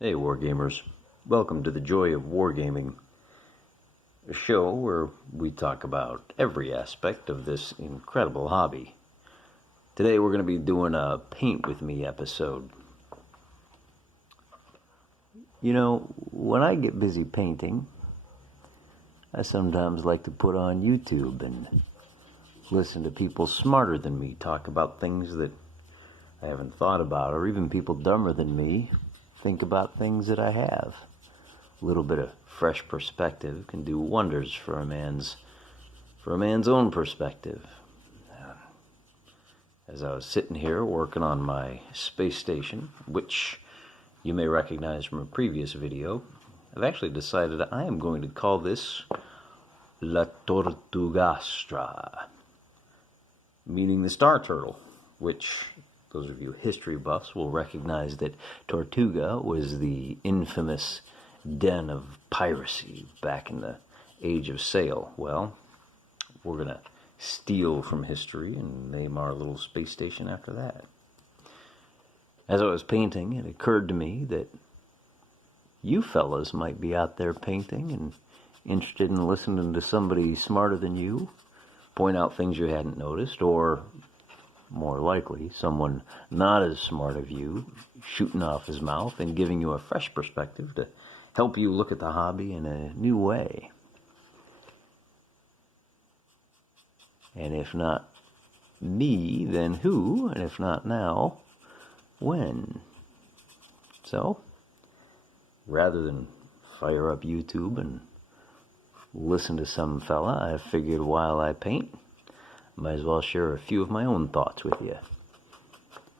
Hey Wargamers, welcome to the Joy of Wargaming, a show where we talk about every aspect of this incredible hobby. Today we're going to be doing a paint with me episode. You know, when I get busy painting, I sometimes like to put on YouTube and listen to people smarter than me talk about things that I haven't thought about, or even people dumber than me think about things that I have. A little bit of fresh perspective can do wonders for a man's own perspective. As I was sitting here working on my space station, which you may recognize from a previous video, I've actually decided I am going to call this La Tortugastra, meaning the star turtle, which those of you history buffs will recognize that Tortuga was the infamous den of piracy back in the age of sail. Well, we're going to steal from history and name our little space station after that. As I was painting, it occurred to me that you fellas might be out there painting and interested in listening to somebody smarter than you point out things you hadn't noticed, or more likely, someone not as smart as you shooting off his mouth and giving you a fresh perspective to help you look at the hobby in a new way. And if not me, then who? And if not now, when? So, rather than fire up YouTube and listen to some fella, I figured while I paint, might as well share a few of my own thoughts with you.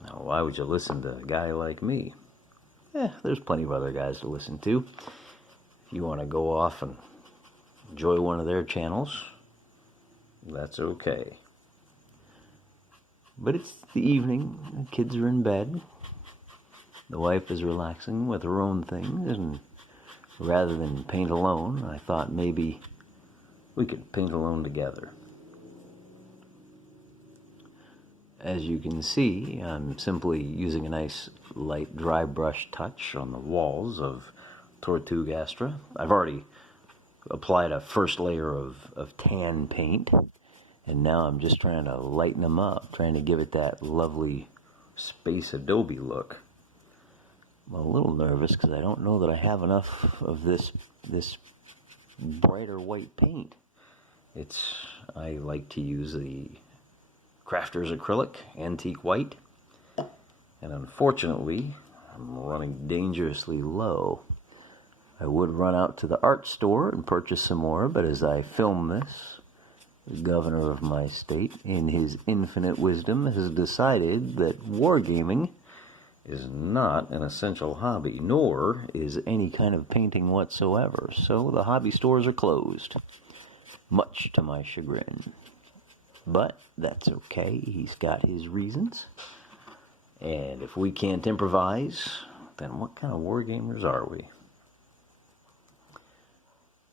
Now, why would you listen to a guy like me? There's plenty of other guys to listen to. If you want to go off and enjoy one of their channels, that's okay. But it's the evening, the kids are in bed, the wife is relaxing with her own things, and rather than paint alone, I thought maybe we could paint alone together. As you can see, I'm simply using a nice light dry brush touch on the walls of Tortugastra. I've already applied a first layer of tan paint, and now I'm just trying to lighten them up, trying to give it that lovely space adobe look. I'm a little nervous because I don't know that I have enough of this brighter white paint. I like to use the Crafter's acrylic, antique white, and unfortunately, I'm running dangerously low. I would run out to the art store and purchase some more, but as I film this, the governor of my state, in his infinite wisdom, has decided that wargaming is not an essential hobby, nor is any kind of painting whatsoever, so the hobby stores are closed, much to my chagrin. But that's okay, he's got his reasons. And if we can't improvise, then what kind of wargamers are we?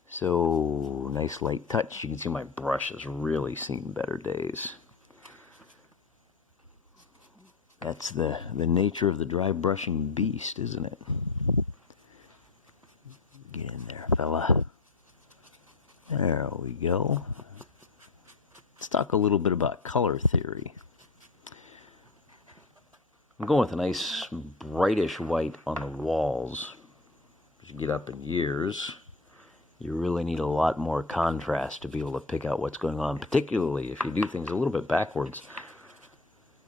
So, nice light touch. You can see my brush has really seen better days. That's the nature of the dry brushing beast, isn't it? Get in there, fella. There we go. Let's talk a little bit about color theory. I'm going with a nice brightish white on the walls. As you get up in years, you really need a lot more contrast to be able to pick out what's going on, particularly if you do things a little bit backwards.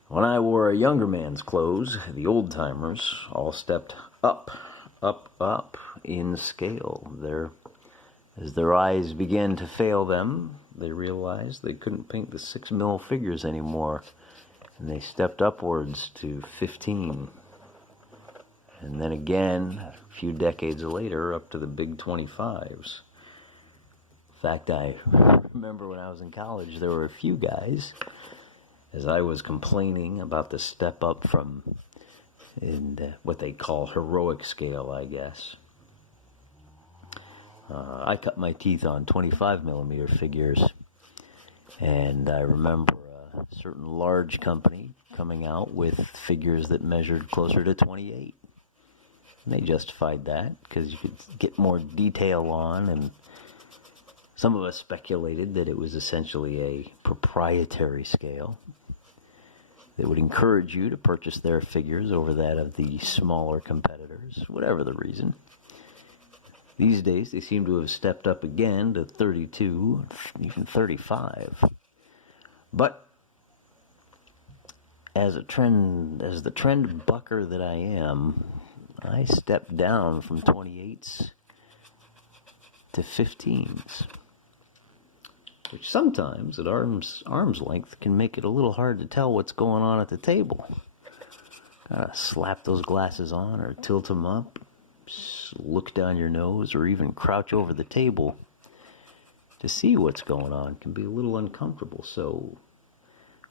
When I wore a younger man's clothes, the old-timers all stepped up in scale. As their eyes began to fail them, they realized they couldn't paint the 6mm figures anymore, and they stepped upwards to 15. And then again, a few decades later, up to the big 25s. In fact, I remember when I was in college, there were a few guys, as I was complaining about the step up from what they call heroic scale, I guess. I cut my teeth on 25mm figures, and I remember a certain large company coming out with figures that measured closer to 28. And they justified that because you could get more detail on, and some of us speculated that it was essentially a proprietary scale that would encourage you to purchase their figures over that of the smaller competitors, whatever the reason. These days, they seem to have stepped up again to 32, even 35. But as the trend bucker that I am, I stepped down from 28s to 15s. Which sometimes, at arm's length, can make it a little hard to tell what's going on at the table. Gotta slap those glasses on or tilt them up, look down your nose, or even crouch over the table to see what's going on. Can be a little uncomfortable. So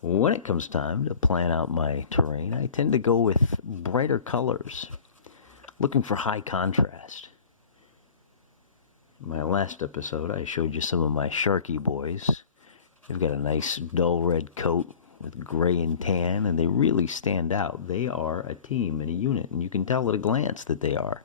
when it comes time to plan out my terrain, I tend to go with brighter colors, looking for high contrast. In my last episode, I showed you some of my Sharky boys. They've got a nice dull red coat with gray and tan, and they really stand out. They are a team and a unit, and you can tell at a glance that they are.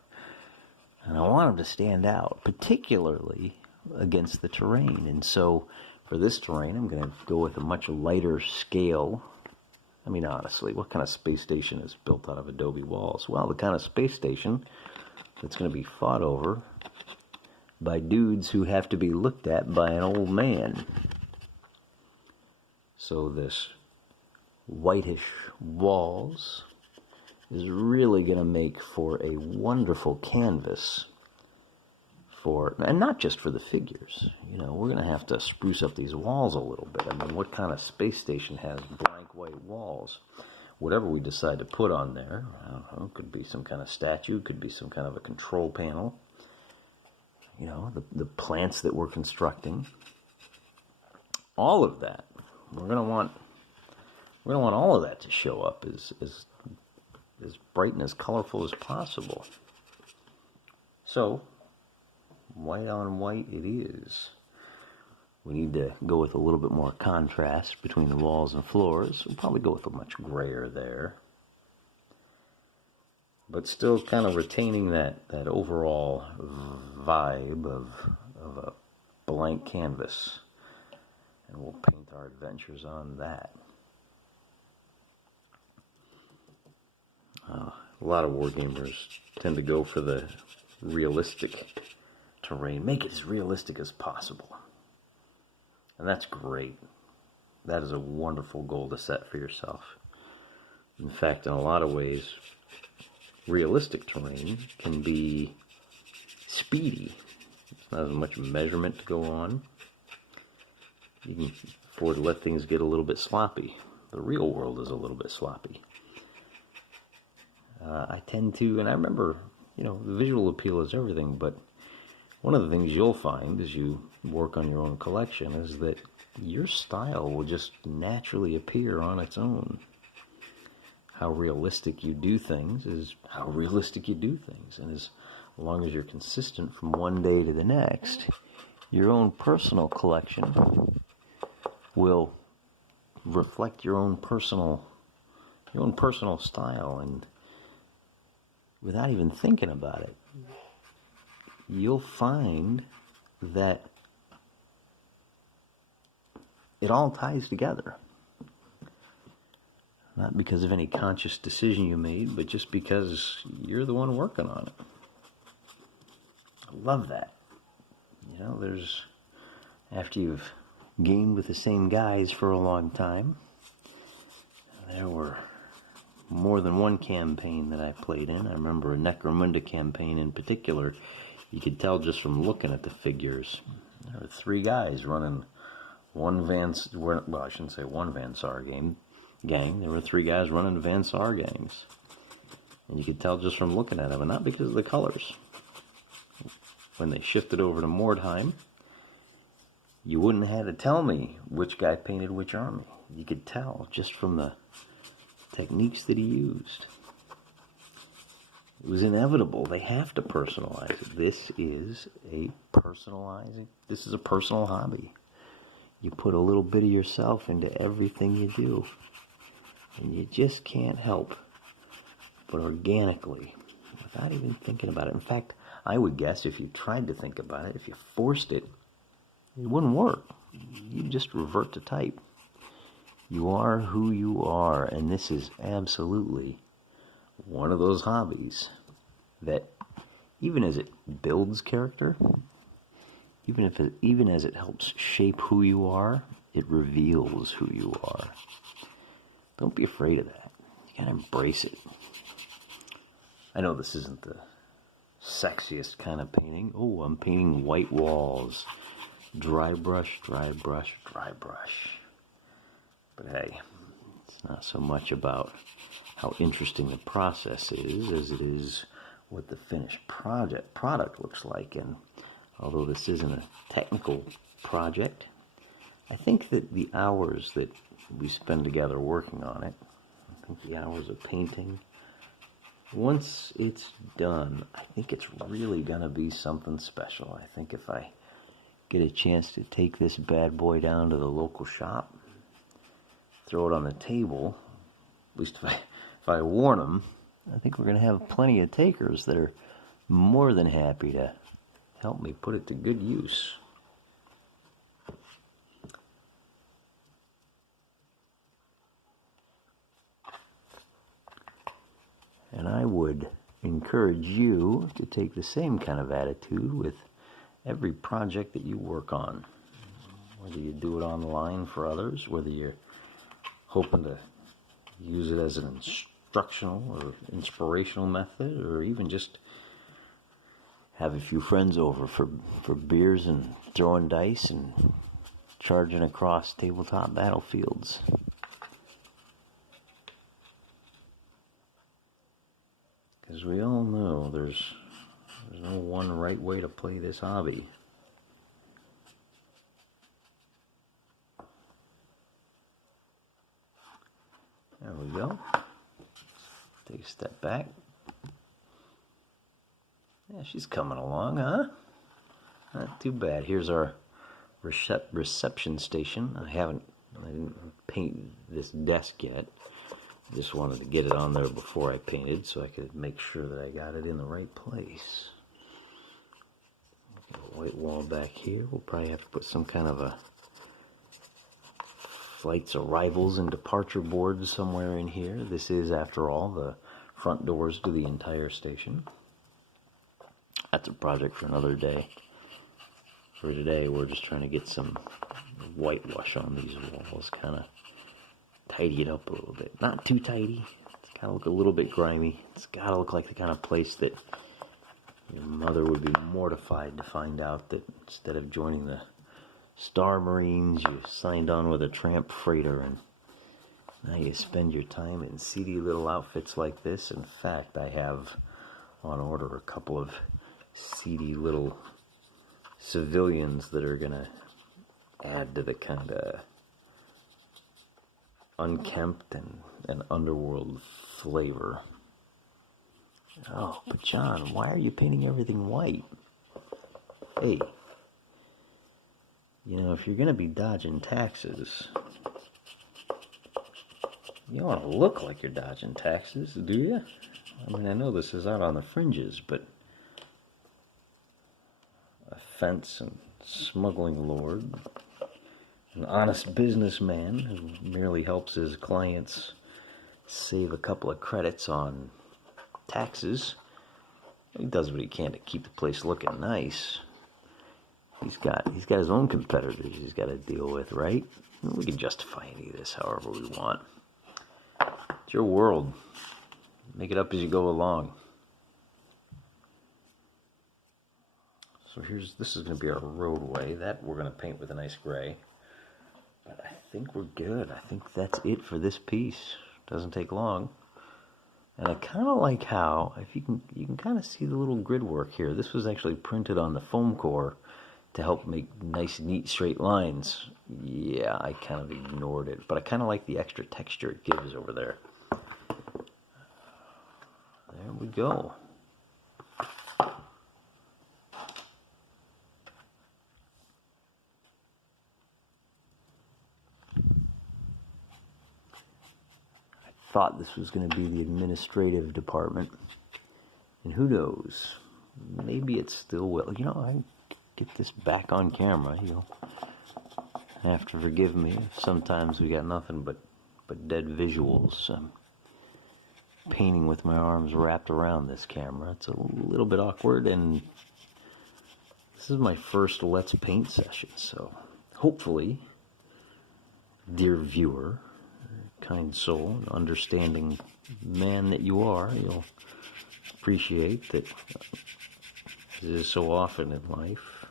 And I want them to stand out, particularly against the terrain. And so for this terrain, I'm going to go with a much lighter scale. I mean, honestly, what kind of space station is built out of adobe walls? Well, the kind of space station that's going to be fought over by dudes who have to be looked at by an old man. So this whitish walls is really going to make for a wonderful canvas for, and not just for the figures. You know, we're going to have to spruce up these walls a little bit. I mean, what kind of space station has blank white walls? Whatever we decide to put on there, I don't know, could be some kind of statue, could be some kind of a control panel. You know, the plants that we're constructing, all of that, we're gonna want all of that to show up as bright and as colorful as possible. So, white on white it is. We need to go with a little bit more contrast between the walls and floors. We'll probably go with a much grayer there, but still kind of retaining that overall vibe of a blank canvas. And we'll paint our adventures on that. A lot of wargamers tend to go for the realistic terrain. Make it as realistic as possible. And that's great. That is a wonderful goal to set for yourself. In fact, in a lot of ways, realistic terrain can be speedy. It's not as much measurement to go on. You can afford to let things get a little bit sloppy. The real world is a little bit sloppy. I tend to, and I remember, you know, the visual appeal is everything, but one of the things you'll find as you work on your own collection is that your style will just naturally appear on its own. How realistic you do things is how realistic you do things. And as long as you're consistent from one day to the next, your own personal collection will reflect your own personal style. And without even thinking about it, you'll find that it all ties together. Not because of any conscious decision you made, but just because you're the one working on it. I love that. You know, after you've gamed with the same guys for a long time, there were more than one campaign that I played in. I remember a Necromunda campaign in particular. You could tell just from looking at the figures. There were three guys running I shouldn't say one Van Sar gang. There were three guys running Van Sar gangs. And you could tell just from looking at them, and not because of the colors. When they shifted over to Mordheim, you wouldn't have had to tell me which guy painted which army. You could tell just from the techniques that he used. It was inevitable. They have to personalize it. This is a personal hobby. You put a little bit of yourself into everything you do. And you just can't help but organically, without even thinking about it. In fact, I would guess if you tried to think about it, if you forced it, it wouldn't work. You'd just revert to type. You are who you are, and this is absolutely one of those hobbies that, even as it builds character, even as it helps shape who you are, it reveals who you are. Don't be afraid of that. You gotta embrace it. I know this isn't the sexiest kind of painting. Oh, I'm painting white walls. Dry brush, dry brush, dry brush. But hey, it's not so much about how interesting the process is as it is what the finished product looks like. And although this isn't a technical project, I think that the hours that we spend together working on it, I think the hours of painting, once it's done, I think it's really gonna be something special. I think if I get a chance to take this bad boy down to the local shop, throw it on the table, at least if I warn them, I think we're gonna have plenty of takers that are more than happy to help me put it to good use. And I would encourage you to take the same kind of attitude with every project that you work on. Whether you do it online for others, whether you're hoping to use it as an instructional or inspirational method, or even just have a few friends over for beers and throwing dice and charging across tabletop battlefields. Because we all know there's no one right way to play this hobby. There we go. Take a step back. Yeah, she's coming along, huh? Not too bad. Here's our reception station. I didn't paint this desk yet. Just wanted to get it on there before I painted so I could make sure that I got it in the right place. Got a white wall back here. We'll probably have to put some kind of a flights, arrivals, and departure board somewhere in here. This is, after all, the front doors to the entire station. That's a project for another day. For today, we're just trying to get some whitewash on these walls, kind of tidy it up a little bit. Not too tidy. It's got to look a little bit grimy. It's got to look like the kind of place that your mother would be mortified to find out that instead of joining the Star Marines, you signed on with a tramp freighter, and now you spend your time in seedy little outfits like this. In fact, I have on order a couple of seedy little civilians that are going to add to the kind of unkempt and underworld flavor. Oh, but John, why are you painting everything white? Hey, you know, if you're going to be dodging taxes, you don't want to look like you're dodging taxes, do you? I mean, I know this is out on the fringes, but a fence and smuggling lord, an honest businessman who merely helps his clients save a couple of credits on taxes. He does what he can to keep the place looking nice. He's got his own competitors he's got to deal with, right? We can justify any of this however we want. It's your world. Make it up as you go along. So this is going to be our roadway. That we're going to paint with a nice gray. But I think we're good. I think that's it for this piece. Doesn't take long. And I kind of like how, if you can kind of see the little grid work here. This was actually printed on the foam core to help make nice, neat, straight lines. Yeah, I kind of ignored it, but I kind of like the extra texture it gives over there. There we go. Thought this was going to be the administrative department, And who knows, maybe it still will. You know, I get this back on camera, you'll have to forgive me. Sometimes we got nothing but dead visuals. Painting with my arms wrapped around this camera. It's a little bit awkward, and this is my first Let's Paint session, so hopefully, dear viewer, kind soul, and understanding man that you are, you'll appreciate that, as is so often in life,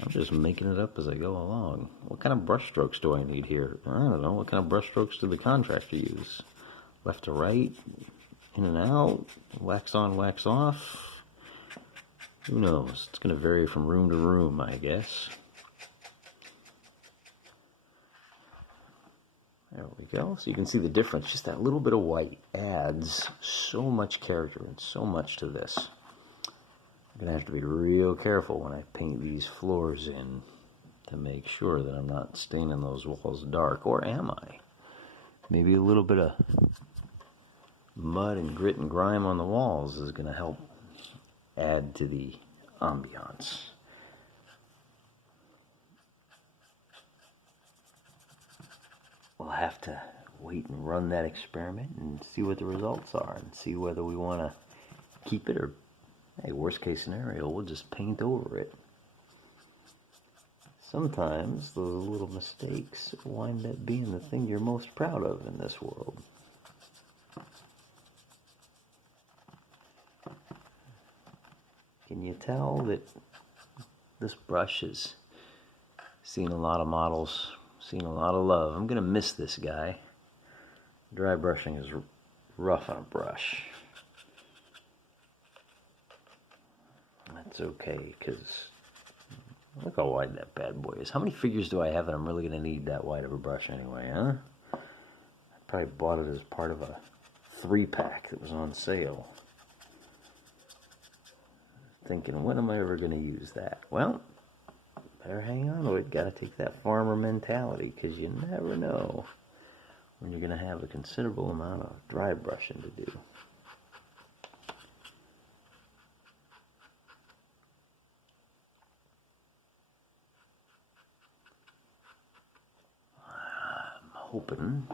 I'm just making it up as I go along. What kind of brush strokes do I need here? I don't know. What kind of brush strokes did the contractor use? Left to right, in and out, wax on, wax off. Who knows? It's going to vary from room to room, I guess. There we go. So you can see the difference. Just that little bit of white adds so much character and so much to this. I'm going to have to be real careful when I paint these floors in to make sure that I'm not staining those walls dark. Or am I? Maybe a little bit of mud and grit and grime on the walls is going to help add to the ambiance. We'll have to wait and run that experiment and see what the results are and see whether we want to keep it or, hey, worst case scenario, we'll just paint over it. Sometimes those little mistakes wind up being the thing you're most proud of in this world. Can you tell that this brush has seen a lot of models, seen a lot of love? I'm going to miss this guy. Dry brushing is rough on a brush. That's okay, because look how wide that bad boy is. How many figures do I have that I'm really going to need that wide of a brush anyway, huh? I probably bought it as part of a 3-pack that was on sale. Thinking, when am I ever going to use that? Well, better hang on to it. Got to take that farmer mentality, because you never know when you're going to have a considerable amount of dry brushing to do. I'm hoping.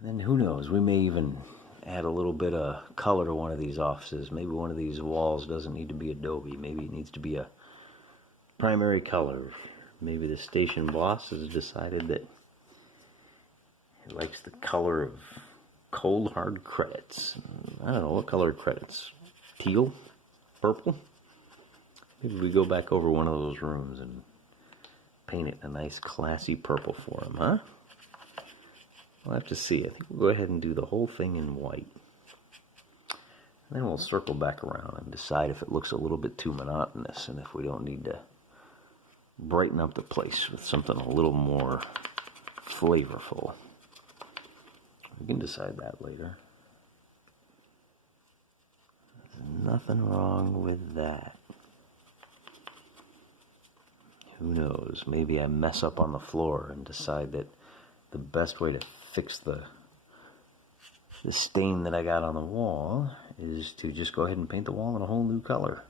And then who knows, we may even add a little bit of color to one of these offices. Maybe one of these walls doesn't need to be adobe. Maybe it needs to be a primary color. Maybe the station boss has decided that he likes the color of cold hard credits. I don't know, what color are credits? Teal? Purple? Maybe we go back over one of those rooms and paint it a nice classy purple for him, huh? We'll have to see. I think we'll go ahead and do the whole thing in white. And then we'll circle back around and decide if it looks a little bit too monotonous and if we don't need to brighten up the place with something a little more flavorful. We can decide that later. There's nothing wrong with that. Who knows? Maybe I mess up on the floor and decide that the best way to fix the stain that I got on the wall is to just go ahead and paint the wall in a whole new color.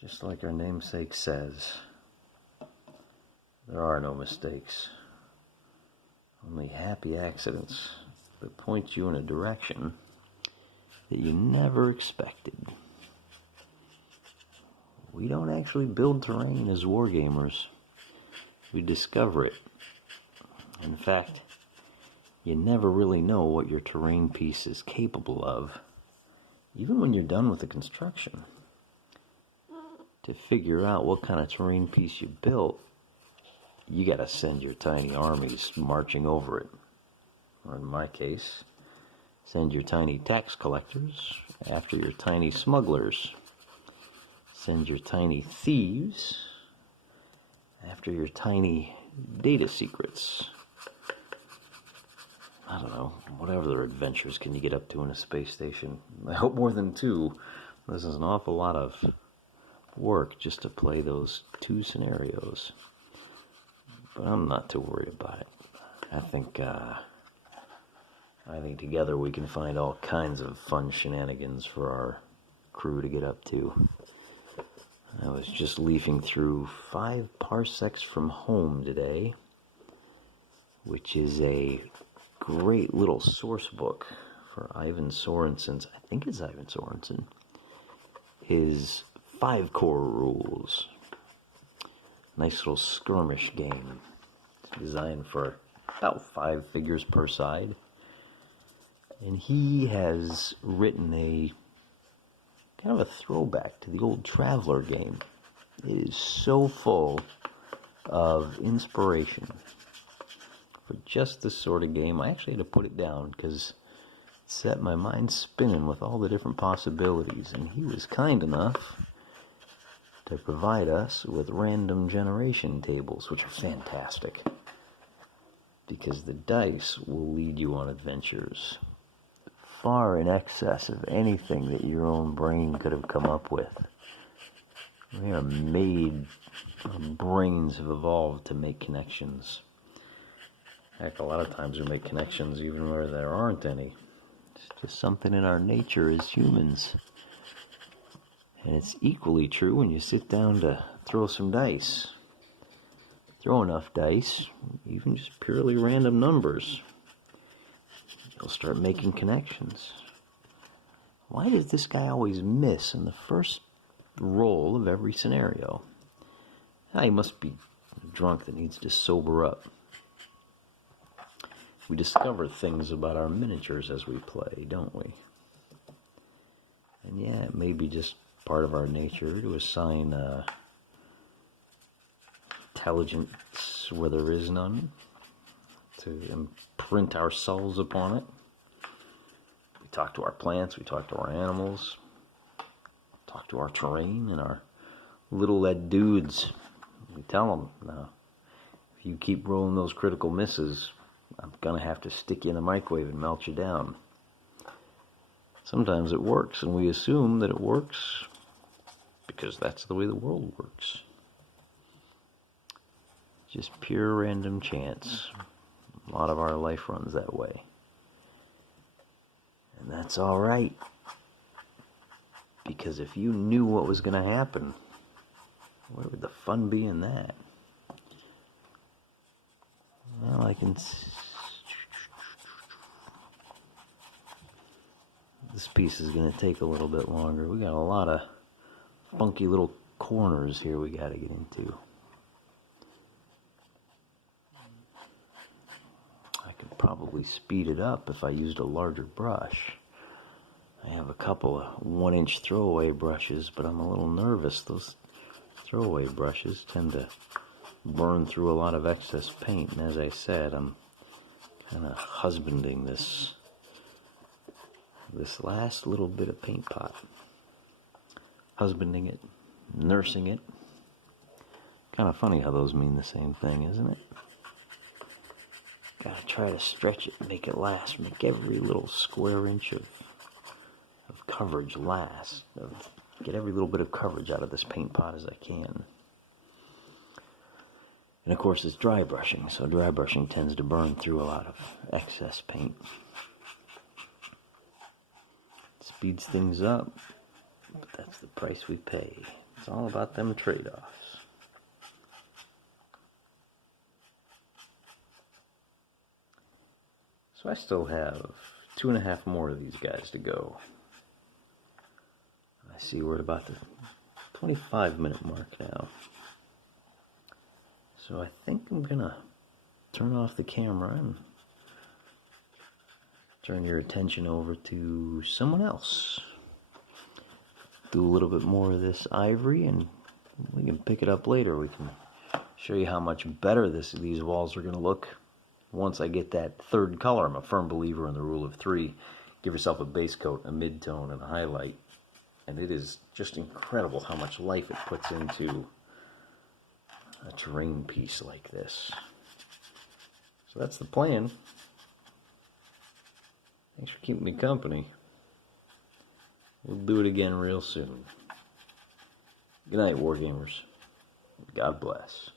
Just like our namesake says, there are no mistakes, only happy accidents that point you in a direction that you never expected. We don't actually build terrain as wargamers. We discover it. In fact, you never really know what your terrain piece is capable of, even when you're done with the construction. To figure out what kind of terrain piece you built, you gotta send your tiny armies marching over it. Or in my case, send your tiny tax collectors after your tiny smugglers. Send your tiny thieves after your tiny data secrets. I don't know, whatever other adventures can you get up to in a space station? I hope more than 2. This is an awful lot of work just to play those 2 scenarios. But I'm not too worried about it. I think I think together we can find all kinds of fun shenanigans for our crew to get up to. I was just leafing through 5 Parsecs from Home today, which is a great little source book for Ivan Sorensen's, I think it's Ivan Sorensen, his 5 core rules. Nice little skirmish game. It's designed for about 5 figures per side. And he has written a kind of a throwback to the old Traveler game. It is so full of inspiration for just this sort of game. I actually had to put it down because it set my mind spinning with all the different possibilities. And he was kind enough to provide us with random generation tables, which are fantastic, because the dice will lead you on adventures far in excess of anything that your own brain could have come up with. We are made, our brains have evolved to make connections. Heck, a lot of times we make connections even where there aren't any. It's just something in our nature as humans. And it's equally true when you sit down to throw some dice. Throw enough dice, even just purely random numbers, you'll start making connections. Why does this guy always miss in the first roll of every scenario? He must be drunk that needs to sober up. We discover things about our miniatures as we play, don't we? And yeah, it may be just part of our nature to assign intelligence where there is none, to imprint ourselves upon it. We talk to our plants, we talk to our animals, talk to our terrain and our little lead dudes. We tell them, now, if you keep rolling those critical misses, I'm going to have to stick you in the microwave and melt you down. Sometimes it works, and we assume that it works because that's the way the world works. Just pure random chance. A lot of our life runs that way. And that's all right. Because if you knew what was going to happen, where would the fun be in that? Well, this piece is going to take a little bit longer. We got a lot of funky little corners here we got to get into. I could probably speed it up if I used a larger brush. I have a couple of 1-inch throwaway brushes, but I'm a little nervous. Those throwaway brushes tend to burn through a lot of excess paint, and as I said, I'm kind of husbanding this last little bit of paint pot. Husbanding it, nursing it. Kind of funny how those mean the same thing, isn't it? Gotta try to stretch it, make it last, make every little square inch of coverage last. Get every little bit of coverage out of this paint pot as I can. And of course it's dry brushing, so dry brushing tends to burn through a lot of excess paint. It speeds things up, but that's the price we pay. It's all about them trade-offs. So I still have 2.5 more of these guys to go. I see we're at about the 25-minute mark now. So I think I'm gonna turn off the camera and turn your attention over to someone else. Do a little bit more of this ivory, and we can pick it up later. We can show you how much better these walls are gonna look once I get that third color. I'm a firm believer in the rule of 3. Give yourself a base coat, a mid-tone, and a highlight. And it is just incredible how much life it puts into a terrain piece like this. So that's the plan. Thanks for keeping me company. We'll do it again real soon. Good night, Wargamers. God bless.